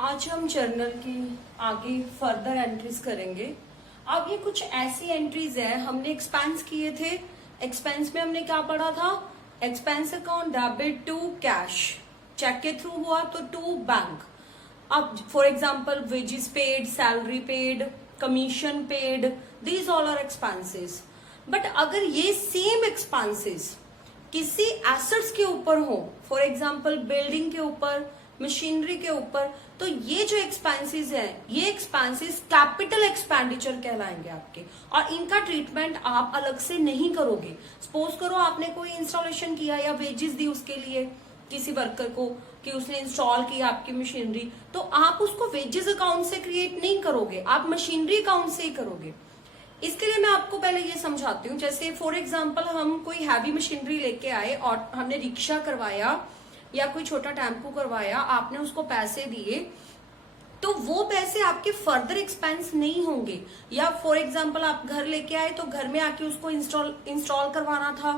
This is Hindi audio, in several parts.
आज हम जर्नल की आगे फर्दर एंट्रीज करेंगे। अब ये कुछ ऐसी एंट्रीज है, हमने एक्सपेंस किए थे। एक्सपेंस में हमने क्या पढ़ा था? Expense account debit to cash, cheque के थ्रू हुआ तो टू बैंक। अब for example wages paid, salary paid, commission paid, these all are expenses. But अगर ये सेम एक्सपेंसेस किसी एसेट्स के ऊपर हो, फॉर एग्जाम्पल बिल्डिंग के ऊपर, मशीनरी के ऊपर, तो ये जो एक्सपेंसेस है, ये एक्सपेंसेस कैपिटल एक्सपेंडिचर कहलाएंगे आपके, और इनका ट्रीटमेंट आप अलग से नहीं करोगे। सपोज करो आपने कोई इंस्टॉलेशन किया या वेजेस दी उसके लिए किसी वर्कर को कि उसने इंस्टॉल किया आपकी मशीनरी, तो आप उसको वेजेस अकाउंट से क्रिएट नहीं करोगे, आप मशीनरी अकाउंट से ही करोगे। इसके लिए मैं आपको पहले ये समझाती हूँ। जैसे फॉर एग्जाम्पल हम कोई हैवी मशीनरी लेके आए और हमने रिक्शा करवाया या कोई छोटा टेम्पो करवाया, आपने उसको पैसे दिए, तो वो पैसे आपके फर्दर एक्सपेंस नहीं होंगे। या फॉर एग्जांपल आप घर लेके आए तो घर में आके उसको इंस्टॉल करवाना था,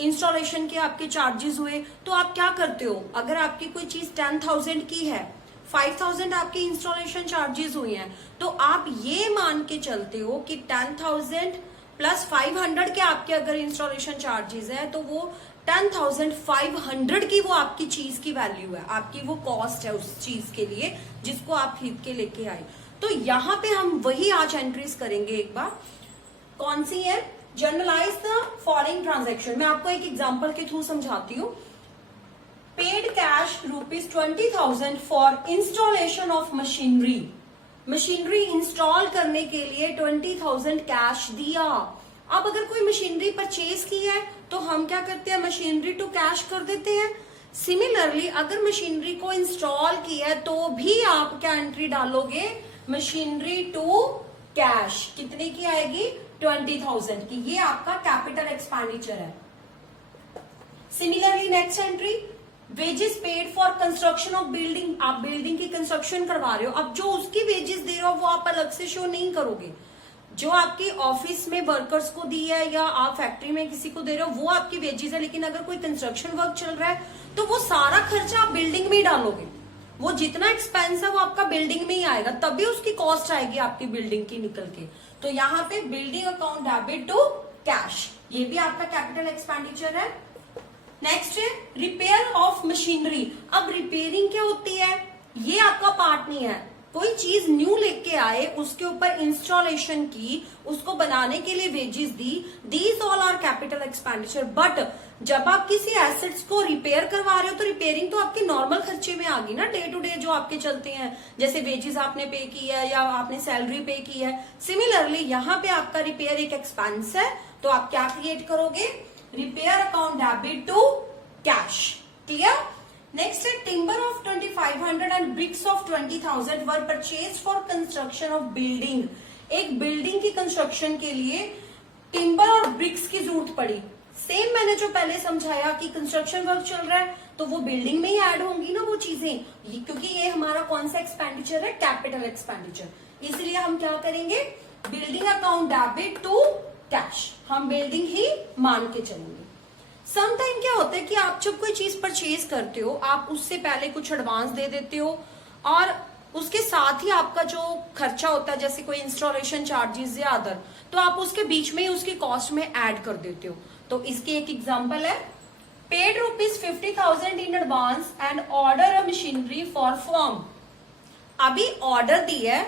इंस्टॉलेशन के आपके चार्जेस हुए, तो आप क्या करते हो? अगर आपकी कोई चीज 10,000 की है, 5,000 आपके इंस्टॉलेशन चार्जेस हुए हैं, तो आप ये मान के चलते हो कि 10,000 प्लस 500 के आपके अगर इंस्टॉलेशन चार्जेस है तो वो 10,500 की वो आपकी चीज की वैल्यू है, आपकी वो कॉस्ट है उस चीज के लिए जिसको आप खरीद के लेके आए। तो यहाँ पे हम वही आज एंट्रीज करेंगे। एक बार कौन सी है? Generalized the following transaction. मैं आपको एक एग्जांपल के थ्रू समझाती हूँ। Paid cash ₹20,000 for installation of machinery. Machinery install करने के लिए 20,000 कैश दिया। अब अगर कोई मशीनरी परचेज की है तो हम क्या करते हैं? मशीनरी टू कैश कर देते हैं। सिमिलरली अगर मशीनरी को इंस्टॉल किया है तो भी आप क्या एंट्री डालोगे? Machinery to cash. कितने की आएगी? 20,000 की। ये आपका कैपिटल एक्सपेंडिचर है। Similarly next entry, wages paid for construction of building. आप बिल्डिंग की कंस्ट्रक्शन करवा रहे हो, अब जो उसकी वेजेस दे रहे हो वो आप अलग से शो नहीं करोगे। जो आपकी ऑफिस में वर्कर्स को दी है या आप फैक्ट्री में किसी को दे रहे हो वो आपकी वेजेस है, लेकिन अगर कोई कंस्ट्रक्शन वर्क चल रहा है तो वो सारा खर्चा आप बिल्डिंग में ही डालोगे। वो जितना एक्सपेंस है वो आपका बिल्डिंग में ही आएगा, तभी उसकी कॉस्ट आएगी आपकी बिल्डिंग की निकल के। तो यहाँ पे building account debit to cash, ये भी आपका कैपिटल एक्सपेंडिचर है। नेक्स्ट है रिपेयर ऑफ मशीनरी। अब रिपेयरिंग क्या होती है? ये आपका पार्ट नहीं है। कोई चीज न्यू लेके आए, उसके ऊपर इंस्टॉलेशन की, उसको बनाने के लिए wages the, these all are capital expenditure. But जब आप किसी एसेट्स को रिपेयर करवा रहे हो तो रिपेयरिंग तो आपके नॉर्मल खर्चे में आ गई ना, डे टू डे जो आपके चलते हैं, जैसे वेजेस आपने पे की है या आपने सैलरी पे की है। सिमिलरली यहाँ पे आपका रिपेयर एक एक्सपेंस है, तो आप क्या क्रिएट करोगे? Repair account debit to cash. Clear? Next है timber of 2,500 and bricks of 20,000 were purchase for construction of building. एक बिल्डिंग की कंस्ट्रक्शन के लिए टिम्बर और ब्रिक्स की जरूरत पड़ी। सेम मैंने जो पहले समझाया कि कंस्ट्रक्शन वर्क चल रहा है तो वो बिल्डिंग में ही ऐड होंगी ना वो चीजें, क्योंकि ये हमारा कौन सा एक्सपेंडिचर है? Capital expenditure. इसलिए हम क्या करेंगे? Building account debit to cash, हम बिल्डिंग ही मान के चलेंगे। समटाइम क्या होता है कि आप जब कोई चीज परचेज करते हो, आप उससे पहले कुछ एडवांस दे देते हो और उसके साथ ही आपका जो खर्चा होता है, जैसे कोई इंस्टॉलेशन चार्जेस या अदर, तो आप उसके बीच में ही उसकी कॉस्ट में ऐड कर देते हो। तो इसकी एक एग्जांपल है, paid ₹50,000 in advance and order a machinery for form. अभी ऑर्डर दी है,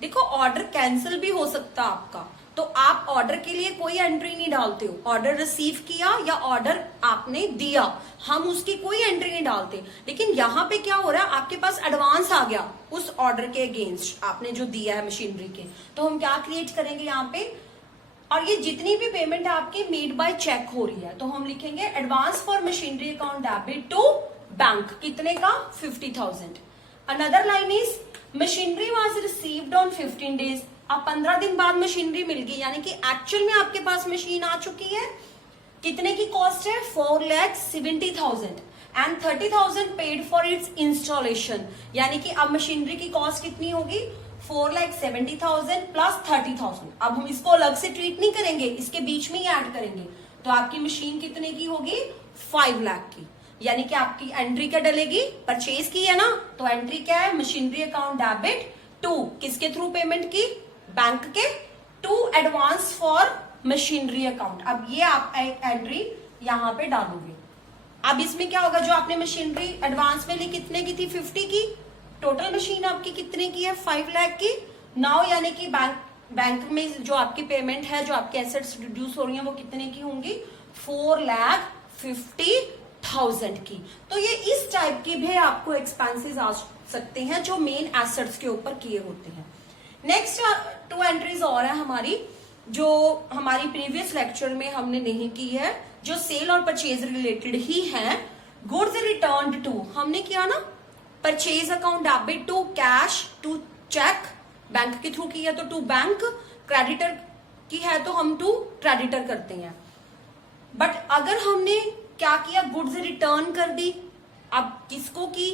देखो ऑर्डर कैंसिल भी हो सकता है आपका, तो आप ऑर्डर के लिए कोई एंट्री नहीं डालते हो। ऑर्डर रिसीव किया या ऑर्डर आपने दिया, हम उसकी कोई एंट्री नहीं डालते। लेकिन यहाँ पे क्या हो रहा है? आपके पास एडवांस आ गया उस ऑर्डर के अगेंस्ट, आपने जो दिया है मशीनरी के, तो हम क्या क्रिएट करेंगे यहाँ पे? और ये जितनी भी पेमेंट आपकी मेड बाय चेक हो रही है तो हम लिखेंगे advance for machinery account debit to bank. कितने का? 50,000। Another line is machinery was received on 15 days. अब 15 दिन बाद मशीनरी मिल गई, यानी कि एक्चुअल में आपके पास मशीन आ चुकी है। कितने की कॉस्ट है? 4,70,000 and 30,000 paid for its installation. यानी कि अब मशीनरी की कॉस्ट कितनी होगी? 4,70,000 प्लस 30,000। अब हम इसको अलग से ट्रीट नहीं करेंगे, इसके बीच में ही ऐड करेंगे, तो आपकी मशीन कितने की होगी? 5 लाख की। यानी कि आपकी एंट्री क्या डलेगी, परचेज की है ना, तो एंट्री क्या है, मशीनरी अकाउंट डेबिट टू किसके थ्रू पेमेंट की, बैंक के, to advance for machinery account. अब ये आप एक एंट्री यहां पे डालोगे। अब इसमें क्या होगा, जो आपने मशीनरी एडवांस में ली कितने की थी, 50 की, टोटल मशीन आपकी कितने की है, 5 लाख की। नाउ यानी कि बैंक में जो आपकी पेमेंट है, जो आपके एसेट्स रिड्यूस हो रही है, वो कितने की होंगी, 4,50,000 की। तो ये इस टाइप की भी आपको एक्सपेंसेस आ सकते हैं जो मेन एसेट्स के ऊपर किए होते हैं। नेक्स्ट 2 एंट्रीज और है हमारी, जो हमारी प्रीवियस लेक्चर में हमने नहीं की है, जो सेल और परचेज रिलेटेड ही है। गुड्स रिटर्न टू हमने किया ना, purchase account debit to cash to cheque, bank के थ्रू की है तो टू बैंक, क्रेडिटर की है तो हम टू क्रेडिटर करते हैं। बट अगर हमने क्या किया, गुड्स रिटर्न कर दी, अब किसको की,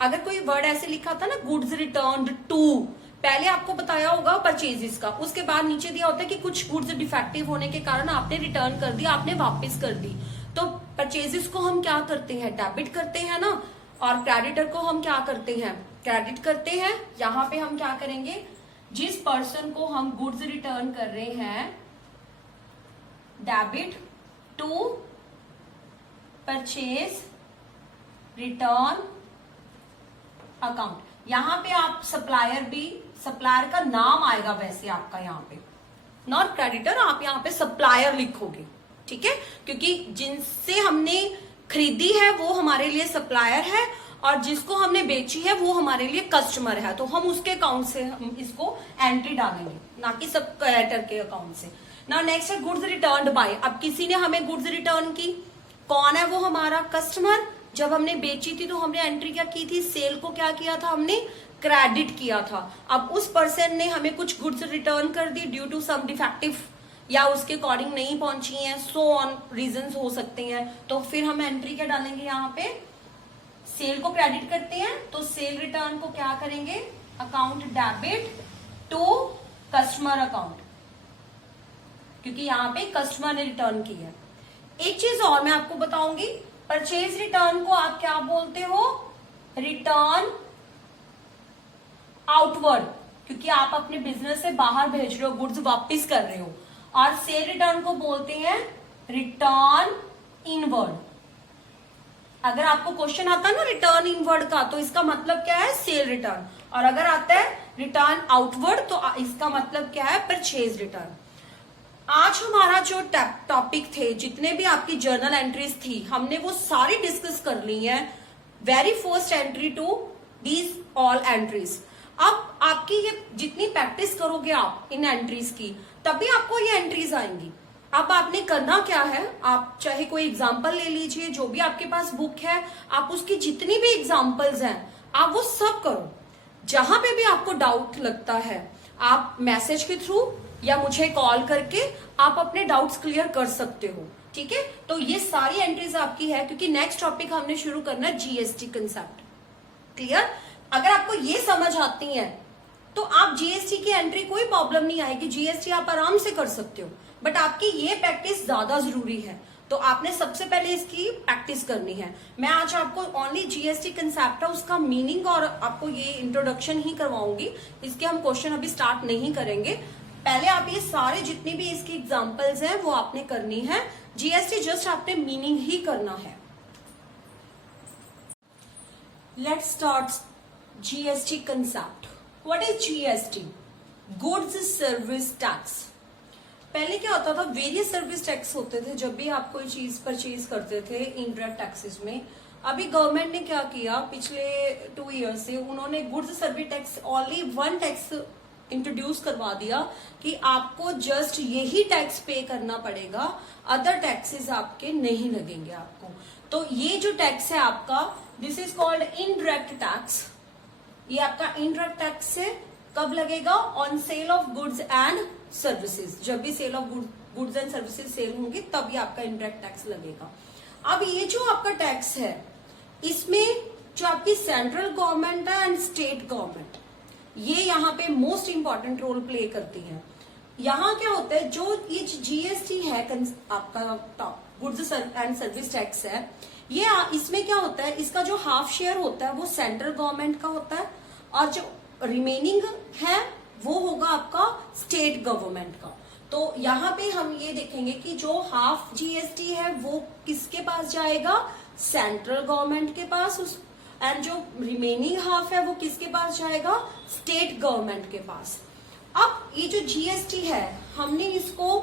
अगर कोई वर्ड ऐसे लिखा था ना, गुड्स रिटर्न टू, पहले आपको बताया होगा परचेजेस का, उसके बाद नीचे दिया होता है कि कुछ गुड्स डिफेक्टिव होने के कारण आपने रिटर्न कर दिया, आपने वापस कर दी। तो परचेजेस को हम क्या करते हैं, डेबिट करते हैं ना, और क्रेडिटर को हम क्या करते हैं, क्रेडिट करते हैं। यहां पे हम क्या करेंगे, जिस पर्सन को हम गुड्स रिटर्न कर रहे हैं, debit to purchase return account, यहां पे आप सप्लायर भी, सप्लायर का नाम आएगा वैसे आपका यहाँ पे, नॉट क्रेडिटर, आप यहाँ पे सप्लायर लिखोगे, ठीक है, क्योंकि जिनसे हमने खरीदी है वो हमारे लिए सप्लायर है, और जिसको हमने बेची है वो हमारे लिए कस्टमर है। तो हम उसके अकाउंट से हम इसको एंट्री डालेंगे, ना कि सब क्रेडिटर के अकाउंट से ना। नेक्स्ट है गुड्स रिटर्न बाय, अब किसी ने हमें गुड्स रिटर्न की, कौन है वो, हमारा कस्टमर। जब हमने बेची थी तो हमने एंट्री क्या की थी, सेल को क्या किया था, हमने क्रेडिट किया था। अब उस पर्सन ने हमें कुछ गुड्स रिटर्न कर दी ड्यू टू सम डिफेक्टिव, या उसके अकॉर्डिंग नहीं पहुंची हैं, सो ऑन रीजंस हो सकते हैं, तो फिर हम एंट्री क्या डालेंगे, यहाँ पे सेल को क्रेडिट करते हैं तो सेल रिटर्न को क्या करेंगे, account debit to customer account, क्योंकि यहाँ पे कस्टमर ने रिटर्न की है। एक चीज और मैं आपको बताऊंगी, परचेज रिटर्न को आप क्या बोलते हो, रिटर्न आउटवर्ड, क्योंकि आप अपने बिजनेस से बाहर भेज रहे हो, गुड्स वापस कर रहे हो। और सेल रिटर्न को बोलते हैं रिटर्न इनवर्ड। अगर आपको क्वेश्चन आता है ना रिटर्न इनवर्ड का, तो इसका मतलब क्या है, सेल रिटर्न, और अगर आता है रिटर्न आउटवर्ड तो इसका मतलब क्या है, परचेज रिटर्न। आज हमारा जो टॉपिक थे, जितने भी आपकी जर्नल एंट्रीज थी, हमने वो सारी डिस्कस कर ली है, very first entry to these all entries. अब आपकी ये जितनी प्रैक्टिस करोगे आप इन एंट्रीज की, तभी आपको ये एंट्रीज आएंगी। अब आपने करना क्या है, आप चाहे कोई एग्जाम्पल ले लीजिए, जो भी आपके पास बुक है, आप उसकी जितनी भी एग्जाम्पल्स हैं आप वो सब करो। जहां पे भी आपको डाउट लगता है, आप मैसेज के थ्रू या मुझे कॉल करके आप अपने डाउट्स क्लियर कर सकते हो, ठीक है। तो ये सारी एंट्रीज आपकी है, क्योंकि नेक्स्ट टॉपिक हमने शुरू करना है जीएसटी कंसेप्ट, क्लियर। अगर आपको ये समझ आती है तो आप जीएसटी की एंट्री, कोई प्रॉब्लम नहीं आएगी, जीएसटी आप आराम से कर सकते हो, बट आपकी ये प्रैक्टिस ज्यादा जरूरी है। तो आपने सबसे पहले इसकी प्रैक्टिस करनी है। मैं आज आपको ओनली जीएसटी कंसेप्ट है, उसका मीनिंग और आपको ये इंट्रोडक्शन ही करवाऊंगी, इसके हम क्वेश्चन अभी स्टार्ट नहीं करेंगे। पहले आप ये सारे जितनी भी इसकी एग्जाम्पल्स हैं वो आपने करनी है, जीएसटी जस्ट आपने मीनिंग ही करना है। Let's start GST concept. What is GST? Goods service tax. पहले क्या होता था, वेरियस सर्विस टैक्स होते थे जब भी आप कोई चीज परचेज करते थे इनडायरेक्ट टैक्सेस में। अभी गवर्नमेंट ने क्या किया, पिछले 2 ईयर से उन्होंने goods service tax only 1 tax introduce करवा दिया कि आपको जस्ट यही टैक्स पे करना पड़ेगा, अदर टैक्सेस आपके नहीं लगेंगे आपको। तो ये जो टैक्स है आपका, this is called indirect tax. ये आपका इनडायरेक्ट टैक्स है, कब लगेगा, on sale of goods and services. जब भी sale of goods and services sale होंगे तब ये आपका इनडायरेक्ट टैक्स लगेगा। अब ये जो आपका टैक्स है, इसमें जो आपकी सेंट्रल गवर्नमेंट है एंड स्टेट गवर्नमेंट, ये यहाँ पे मोस्ट इंपॉर्टेंट रोल प्ले करती है। यहाँ क्या होता है, जो ये जीएसटी है आपका गुड्स एंड सर्विस टैक्स है, ये इसमें क्या होता है, इसका जो हाफ शेयर होता है वो सेंट्रल गवर्नमेंट का होता है और जो रिमेनिंग है वो होगा आपका स्टेट गवर्नमेंट का। तो यहाँ पे हम ये देखेंगे कि जो हाफ जीएसटी है वो किसके पास जाएगा, सेंट्रल गवर्नमेंट के पास, एंड जो रिमेनिंग हाफ है वो किसके पास जाएगा, स्टेट गवर्नमेंट के पास। अब ये जो जीएसटी है हमने इसको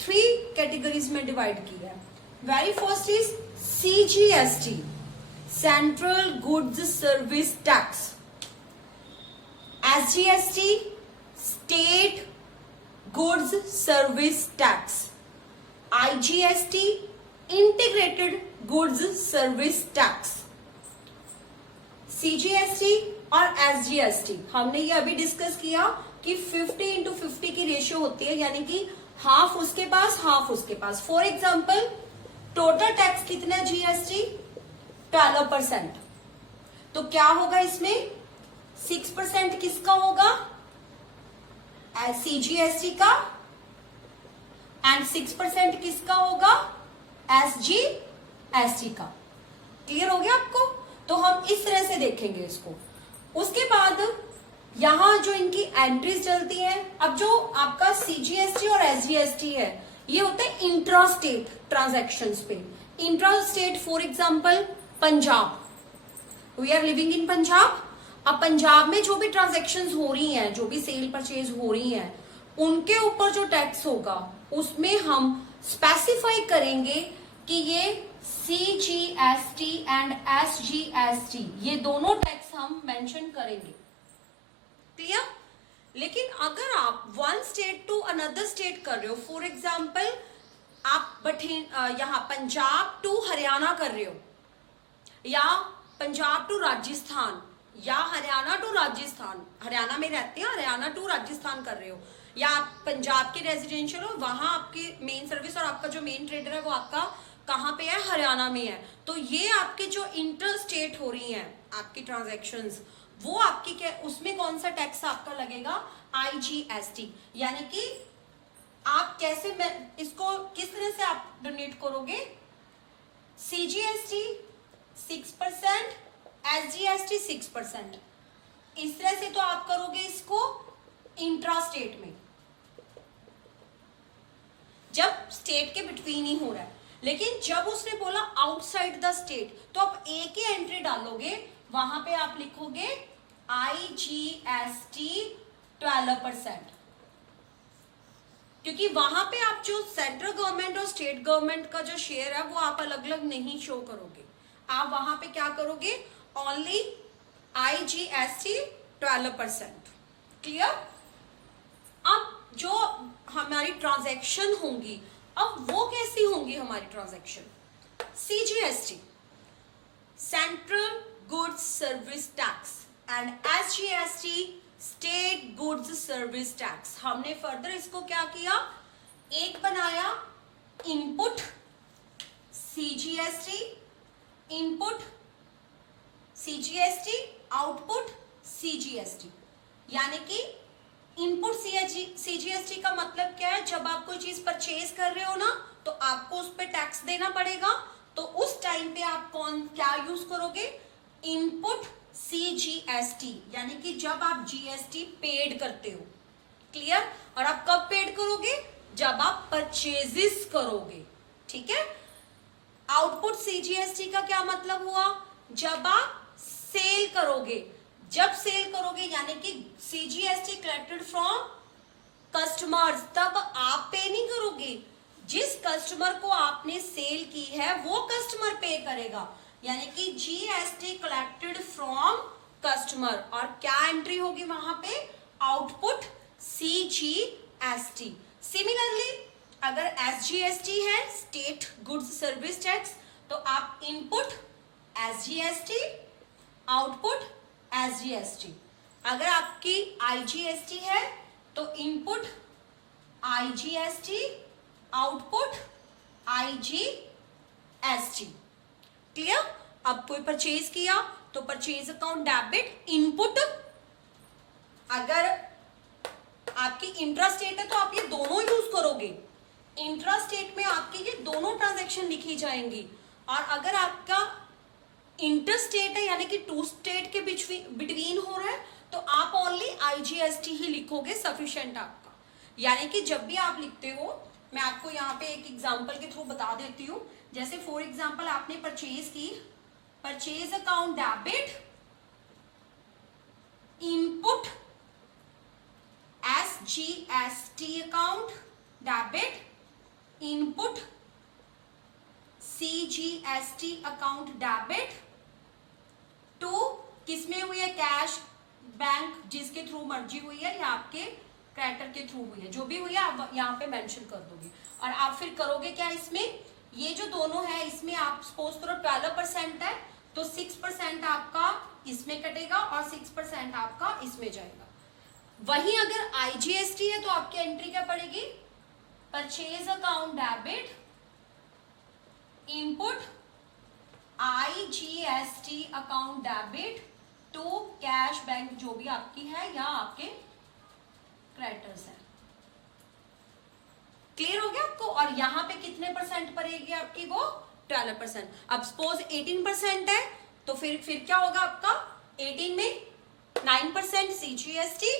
3 कैटेगरीज में डिवाइड किया है। Very first is CGST, central goods service tax, SGST, state goods service tax, IGST, integrated goods service tax. CGST और एसजीएसटी हमने ये अभी डिस्कस किया कि 50:50 की रेशियो होती है, यानी कि हाफ उसके पास हाफ उसके पास। फॉर एग्जाम्पल टोटल टैक्स कितना है जीएसटी, 12%। तो क्या होगा इसमें, 6% किसका होगा, सीजीएसटी का, एंड 6% किसका होगा, एसजीएसटी का। क्लियर हो गया आपको? तो हम इस तरह से देखेंगे इसको। उसके बाद यहां जो इनकी एंट्रीज चलती हैं, अब जो आपका सीजीएसटी और एसजीएसटी है ये होते हैं इंट्रा स्टेट ट्रांजैक्शंस पे। Intra state for example Punjab, we are living in Punjab. अब पंजाब में जो भी ट्रांजैक्शंस हो रही हैं, जो भी सेल परचेज हो रही हैं, उनके ऊपर जो टैक्स होगा उसमें हम स्पेसिफाई करेंगे कि ये सीजीएसटी एंड एसजीएसटी ये दोनों टैक्स हम मेंशन करेंगे। क्लियर? लेकिन अगर आप one state to another state कर रहे हो, फॉर एग्जाम्पल आप यहाँ पंजाब टू हरियाणा कर रहे हो, या पंजाब टू राजस्थान, या हरियाणा टू राजस्थान, हरियाणा में रहते हैं हरियाणा टू राजस्थान कर रहे हो, या आप पंजाब के रेजिडेंशियल हो, वहां आपकी मेन सर्विस और आपका जो मेन ट्रेडर है वो आपका कहाँ पे है, हरियाणा में है। तो ये आपके जो इंटर स्टेट हो रही हैं आपकी ट्रांजैक्शंस, वो आपकी क्या, उसमें कौन सा टैक्स आपका लगेगा, आईजीएसटी। यानी कि आप कैसे इसको किस तरह से आप डोनेट करोगे, सीजीएसटी 6%, एसजीएसटी 6%, इस तरह से तो आप करोगे इसको इंट्रा स्टेट में, जब स्टेट के बिटवीन ही हो रहा है। लेकिन जब उसने बोला आउटसाइड द स्टेट, तो आप एक ही एंट्री डालोगे, वहां पे आप लिखोगे आईजीएसटी 12%, क्योंकि वहां पे आप जो सेंट्रल गवर्नमेंट और स्टेट गवर्नमेंट का जो शेयर है वो आप अलग अलग नहीं शो करोगे। आप वहां पे क्या करोगे, ओनली आईजीएसटी 12%। क्लियर? अब जो हमारी ट्रांजैक्शन होंगी, अब वो कैसी होंगी हमारी transaction, CGST central goods service tax and SGST state goods service tax. हमने फर्दर इसको क्या किया, एक बनाया input CGST, input CGST, output CGST. यानी कि इनपुट सीजीएसटी का मतलब क्या है, जब आप कोई चीज परचेज कर रहे हो ना तो आपको उस पर टैक्स देना पड़ेगा, तो उस टाइम पे आप क्या यूज करोगे, इनपुट सीजीएसटी, यानी कि जब आप जीएसटी पेड करते हो। क्लियर? और आप कब पेड करोगे, जब आप परचेजेस करोगे। ठीक है? आउटपुट सीजीएसटी का क्या मतलब हुआ, जब आप सेल करोगे, जब सेल करोगे यानी कि सीजीएसटी कलेक्टेड फ्रॉम कस्टमर्स, तब आप पे नहीं करोगे, जिस कस्टमर को आपने सेल की है वो कस्टमर पे करेगा, यानी कि जीएसटी कलेक्टेड फ्रॉम कस्टमर। और क्या एंट्री होगी वहां पे, आउटपुट सीजीएसटी। सिमिलरली अगर एसजीएसटी है, स्टेट गुड्स सर्विस टैक्स, तो आप इनपुट एसजीएसटी, आउटपुट एसजीएसटी। अगर आपकी आईजीएसटी है तो input IGST, output IGST. Clear? अब कोई परचेज किया तो परचेज अकाउंट डेबिट, इनपुट। अगर आपकी इंट्रा स्टेट है तो आप ये दोनों यूज करोगे, इंट्रा स्टेट में आपकी ये दोनों ट्रांजैक्शन लिखी जाएंगी, और अगर आपका इंटरस्टेट है यानी कि टू स्टेट के बिटवीन हो रहा है तो आप ओनली आईजीएसटी ही लिखोगे, सफिशिएंट आपका। यानी कि जब भी आप लिखते हो, मैं आपको यहाँ पे एक एग्जांपल के थ्रू बता देती हूँ। जैसे फॉर एग्जांपल आपने परचेज की, purchase account debit, input SGST account debit, input CGST account debit to किसमें हुई है, कैश बैंक जिसके थ्रू मर्जी हुई है या आपके क्रेडिटर के थ्रू हुई है, जो भी हुई है आप यहाँ पे मेंशन कर दोगे। और आप फिर करोगे क्या, इसमें ये जो दोनों है इसमें आप सपोज करो 12% है तो 6% आपका इसमें कटेगा और 6% आपका इसमें जाएगा। वहीं अगर आईजीएसटी है तो आपकी एंट्री क्या पड़ेगी, purchase account debit, input IGST account debit to cash bank जो भी आपकी है या आपके क्रेडिटर्स है। क्लियर हो गया आपको। और यहां पे कितने परसेंट पड़ेगी आपकी, वो 12%। अब सपोज 18% है तो फिर क्या होगा आपका, 18 में 9% सीजीएसटी,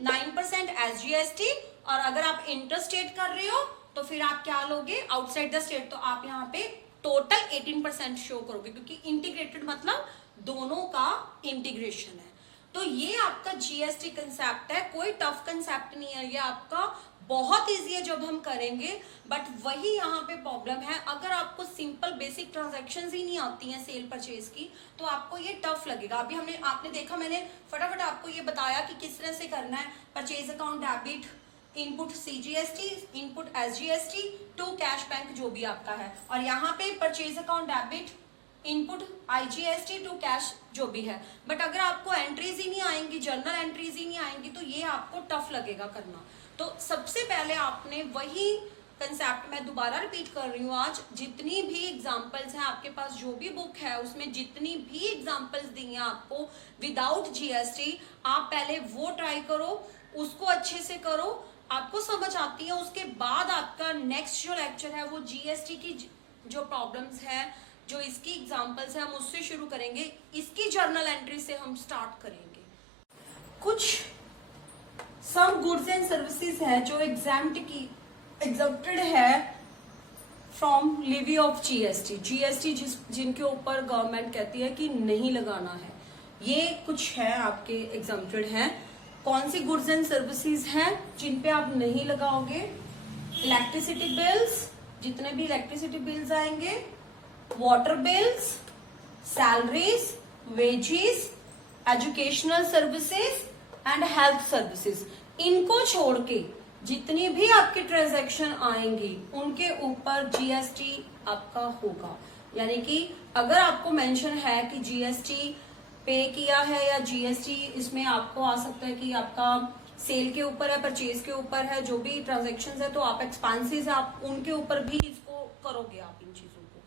9% एसजीएसटी, और अगर आप इंटर स्टेट कर रहे हो तो फिर आप क्या लोगे, आउटसाइड द स्टेट, तो आप यहाँ पे टोटल 18% शो करोगे क्योंकि इंटीग्रेटेड मतलब दोनों का इंटीग्रेशन है। तो ये आपका जीएसटी कंसेप्ट है, कोई टफ कंसेप्ट नहीं है, ये आपका बहुत इजी है जब हम करेंगे। बट वही यहाँ पे प्रॉब्लम है, अगर आपको सिंपल बेसिक ट्रांजैक्शंस ही नहीं आती हैं सेल परचेज की तो आपको ये टफ लगेगा। अभी आपने देखा, मैंने फटाफट आपको ये बताया कि किस तरह से करना है, purchase account debit, input CGST, input SGST to cash bank जो भी आपका है, और यहाँ पे purchase account debit, input IGST to cash जो भी है। बट अगर आपको एंट्रीज ही नहीं आएंगी, जर्नल एंट्रीज ही नहीं आएंगी तो ये आपको टफ लगेगा करना। तो सबसे पहले आपने वही कंसेप्ट, मैं दोबारा रिपीट कर रही हूँ, आज जितनी भी एग्जांपल्स हैं आपके पास, जो भी बुक है उसमें जितनी भी एग्जांपल्स दी हैं आपको विदाउट जीएसटी, आप पहले वो ट्राई करो, उसको अच्छे से करो, आपको समझ आती है, उसके बाद आपका नेक्स्ट जो लेक्चर है वो जीएसटी की जो प्रॉब्लम्स है, जो इसकी एग्जांपल्स है, हम उससे शुरू करेंगे, इसकी जर्नल एंट्री से हम स्टार्ट करेंगे। कुछ सम गुड्स एंड सर्विसेज है जो एग्जम्प्टेड है from Levi of GST. GST जिनके ऊपर गवर्नमेंट कहती है कि नहीं लगाना है, ये कुछ है आपके एग्जम्प्टेड हैं। कौन सी गुड्स एंड सर्विसेज हैं जिन पे आप नहीं लगाओगे, इलेक्ट्रिसिटी बिल्स, जितने भी इलेक्ट्रिसिटी बिल्स आएंगे, water bills, salaries, wages, educational services and health services, इनको छोड़ के जितनी भी आपकी ट्रांजैक्शन आएंगी उनके ऊपर जीएसटी आपका होगा। यानी कि अगर आपको मेंशन है कि जीएसटी पे किया है या जीएसटी इसमें आपको आ सकता है कि आपका सेल के ऊपर है, परचेज के ऊपर है, जो भी ट्रांजैक्शंस है, तो आप एक्सपेंसेस आप उनके ऊपर भी इसको करोगे आप इन चीजों को।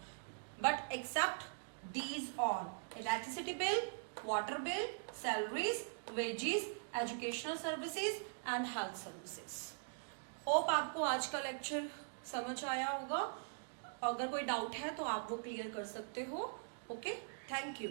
But except these all, electricity bill, water bill, salaries, wages, educational services and health services. Hope आपको आज का लेक्चर समझ आया होगा। अगर कोई डाउट है तो आप वो क्लियर कर सकते हो। Okay, thank you.